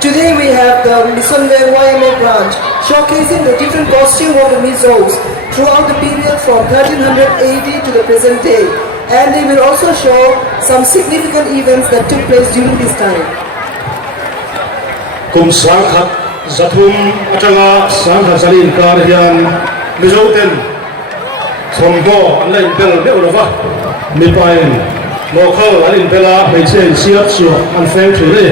Today we have the Veng YMA branch showcasing the different costume of the Mizos throughout the period from 1300 AD to the present day, and they will also show some significant events that took place during this time. Kum sanghat zathum atanga sanghat zalin kar hian mizoten thombo anlein bel beulova mipain lokhal alin bela meichen siap su an feng thule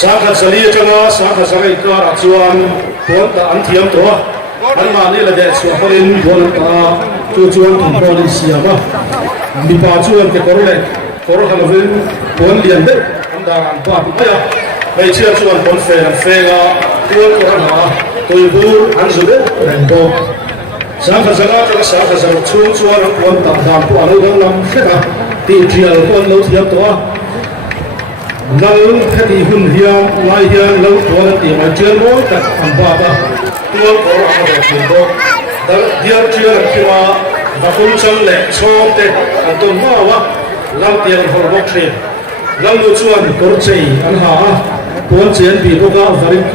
sanghat zali atanga sanghat zalin kar achuan pon ta an thiam to an ma ni la de su holin bol ta chu chuan thombo din siapa mipa chuan ke korle korol halovin pon lian de an da an pa aya mấy chiếc chuan con phê nga tuôn của nó tôi vui ăn rồi đấy thành công sáng phải sáng cho cái sáng phải sáng chuông chuan con tạm tạm của anh đâu làm hết à tiền triệu con lâu thiệp đó lâu hết đi hun hiam lai hiam lâu tuôn tiền mà chưa nói tất ăn ba tuôn của nó là tiền công đó hiam chưa là khi mà và cũng chẳng lẽ cho tết anh tôi mua quá làm tiền hồ bốc tiền làm đồ chuan có chơi ăn hả cuốn chiến bị bốc ra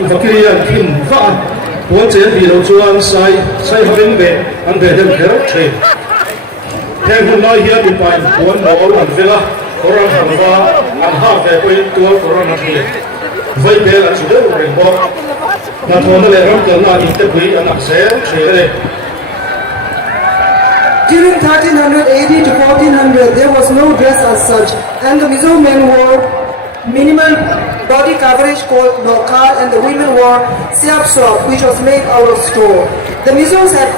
và cái anh kim vã cuốn chiến bị đầu chuan sai vào bên bể anh về đem kéo chơi thêm hôm nay hiện bị bài cuốn nó ăn về là có ra hàng va ăn ha về quên tua có ra hàng về vậy bé là chủ yếu rèn bò mà thôi nó lại rong cẩn là ít tập quý anh ăn sẽ chơi đây. During 1300 AD to 1400, there was no dress as such, and the Mizo men wore minimal body coverage called lokal, and the women wore Chapchar, which was made out of straw. The Mizos had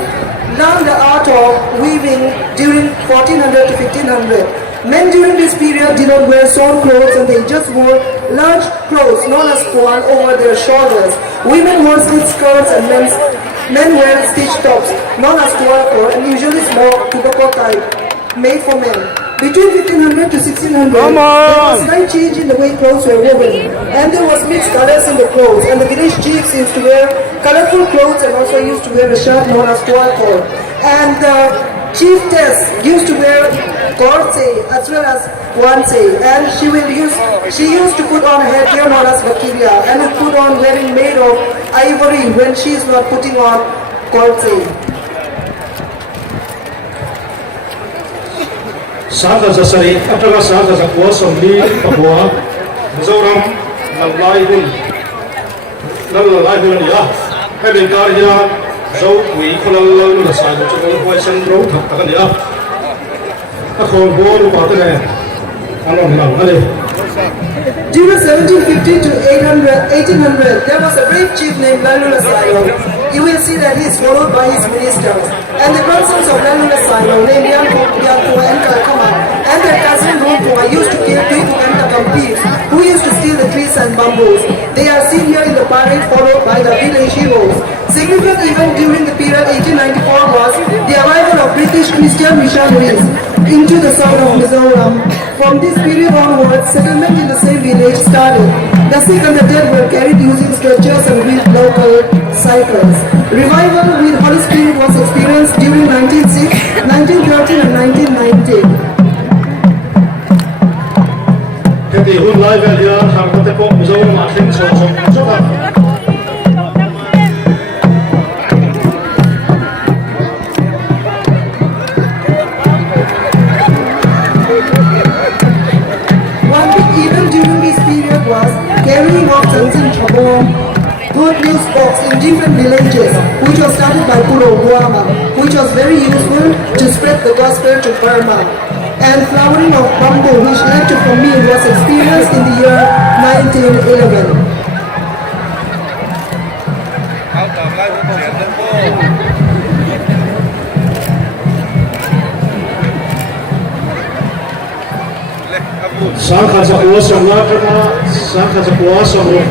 learned the art of weaving during 1400 to 1500. Men during this period did not wear sewn clothes, and they just wore large clothes known as puan over their shoulders. Women wore slit skirts, and men wear stitched tops known as tuarko, and usually small tobacco type made for men. Between 1500 to 1600, there was slight change in the way clothes were woven, and there was mixed colors in the clothes, and the village chiefs used to wear colorful clothes and also used to wear a shirt known as tuarko. And the chiefess used to wear korse as well as guanse, and she used to put on a headgear known as vakiria, and would put on wearing made of ivory when she is not putting on korse. Sangha zasari atanga sangha zakwa somli pakwa zoram lalai hun ya hebben kar ya zo wi kholal lo na sai cho ko ko san ro thak ta ya a khol bo lu pa ta ne along lang ale. During 1750 to 1800, there was a brave chief named Aizawl. You will see that he is followed by his ministers, and the grandsons of Aizawl named Yanko and Kalkama, and their cousin Rumpoa used to kill people and thieves who used to steal the trees and bamboos. They are seen here in the parade followed by the village heroes. Significant event during the period 1894 was the arrival of British Christian missionaries into the south of Mizoram. From this period onwards, settlement in the same village started. The sick and the dead were carried using stretchers and with local cycles. Revival with Holy Spirit was experienced during 1906, 1913 and 1919. Cái hôm nay về nhà hàng có thể có dấu mà khiến cho rất là carrying of good news box in different villages, which was started by Puro Guama, which was very useful to spread the gospel to Burma. And flowering of bamboo, which led to famine, was experienced in the year 1911. Sangha zakwa sangha zakwa samro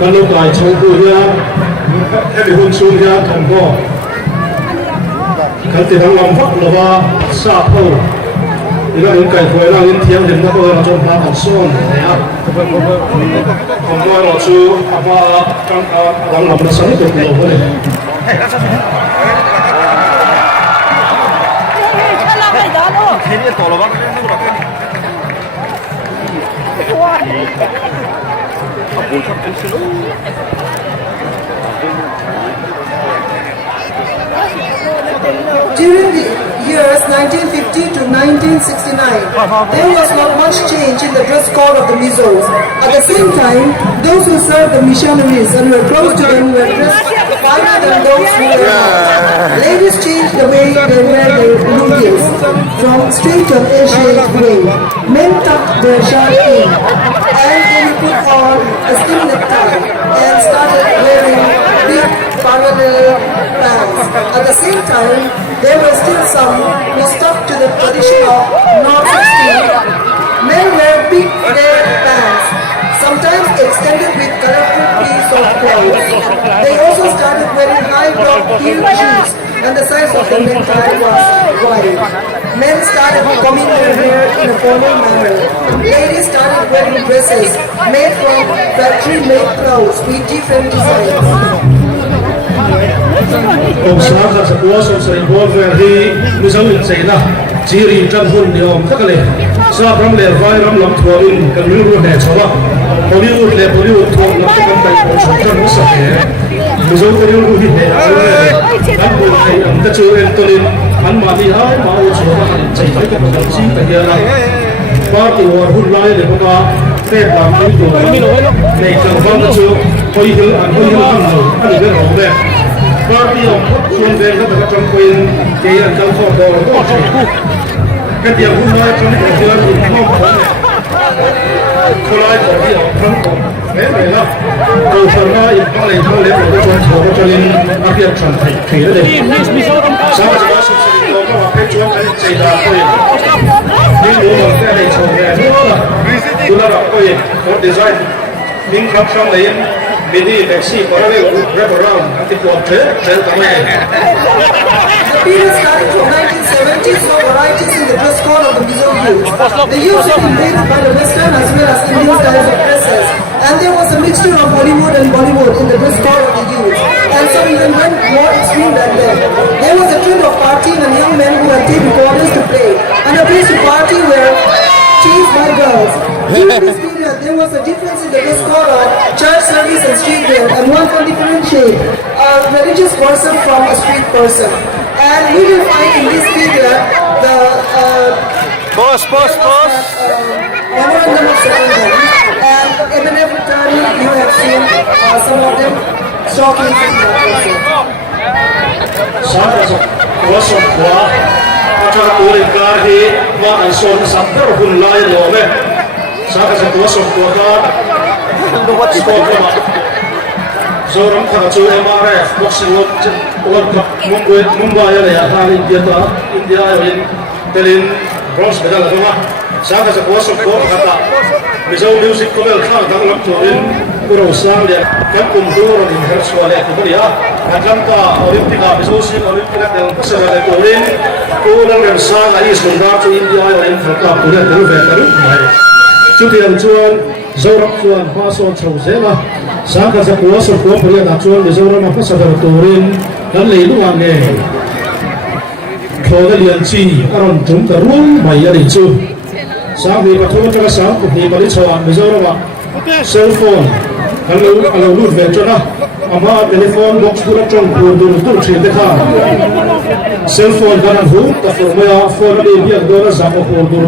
kanu kai chongku hian hemi hun chung hian thongbo kan ti hang lam vak lova sa pho ina hun kai khoi lang in thiam hem na ko na chon ma kan son ya thongbo ro chu apa kan dang lam na sang ko lo ne Ini tolong banget ini During the years 1950 to 1969, there was not much change in the dress code of the Mizos. At the same time, those who served the missionaries and were close to them were dressed finer than those who were not. Ladies changed the way they wear their lugis from straight to A-shaped way. Men tucked their shirt in and then put on a skin necktie and started wearing big parallel pants. At the same time, there were still some who stuck to the traditional Northern style. Men wear big flared pants, sometimes extended with colorful piece of clothes. They also started wearing high-top heel shoes, and the size of the necktie was wide. Men started combing their hair in a formal manner. Ladies started wearing dresses made from factory-made clothes with different designs. Ông sáng ra sẽ có sự xảy ra về khi người dân mình xảy ra chỉ riêng trong hôn điều ông tất cả lệ sao rắm lệ vai rắm làm thua in cần lưu luôn để cho lắm Hollywood lệ Hollywood thua làm tất cả đại bộ phận trong nước sạch người dân có lưu luôn thì để anh buồn này ông ta chơi em tôi lên anh mà đi hái mà ô chúa mà chạy tới các đồng chí tại here là qua từ hôn lai để có tết làm cái điều này cần vâng ta chưa hồi hương ăn rồi ăn được hậu về Party of John Veng that the Queen, Gay and Telford or watching. Get the Abuna from the John in Hong Kong. Collide of the Trump. Very enough. Go for my college, no level of the John Appian Translate. Some of us will picture and say that way. You know, very so there. Do not appoint or design. Link up from the end. Many taxi for a wrap around at the quarter, tell the way. The period starting from 1970 saw varieties in the dress code of the Mizo youth. The youth were invaded by the Western as well as Indian styles of dresses, and there was a mixture of Hollywood and Bollywood in the dress code of the youth, and some even went more extreme than them. There was a trend of partying and young men who had tape recorders to play, and a place to party were chased by girls. During this period, there was a difference in the dress code of church service and street wear, and one can differentiate a religious person from a street person. And we will find in this period the memorandum of surrender. And even every time you have seen some of them shocking in that person. Saka sa tuwa som tuwa ka Zoram ka chu MRF boxing World Cup Mumbai ya India in Berlin bronze medal ma saka sa tuwa som tuwa ka Mizo music ko bel kha dang lam turin puro sang dia kan kum duro din hertz wala ko dia Atlanta Olympica Mizo sin Olympica del pasara de turin ko lang sang ai sundar to India in Cup pura teru ve teru Chú tiền chuan dâu rắc chuan hoa son trầu dễ mà sáng cả giặc của sổ của bria đã chuan để dâu rắc mà phát sản phẩm tổ rin gắn lấy lúc hoàng nghề thôi đã liền chi aron chúng ta ruộng mày ở đỉnh chu sáng vì mà thôi cho sáng cuộc thì mà đi chọn để dâu rắc mà cell phone alo lút về cho nó ama telephone box pura trong buồn buồn tụt trên đấy ha cell phone gắn hú ta phone mày phone đi biết đâu là giảm một buồn buồn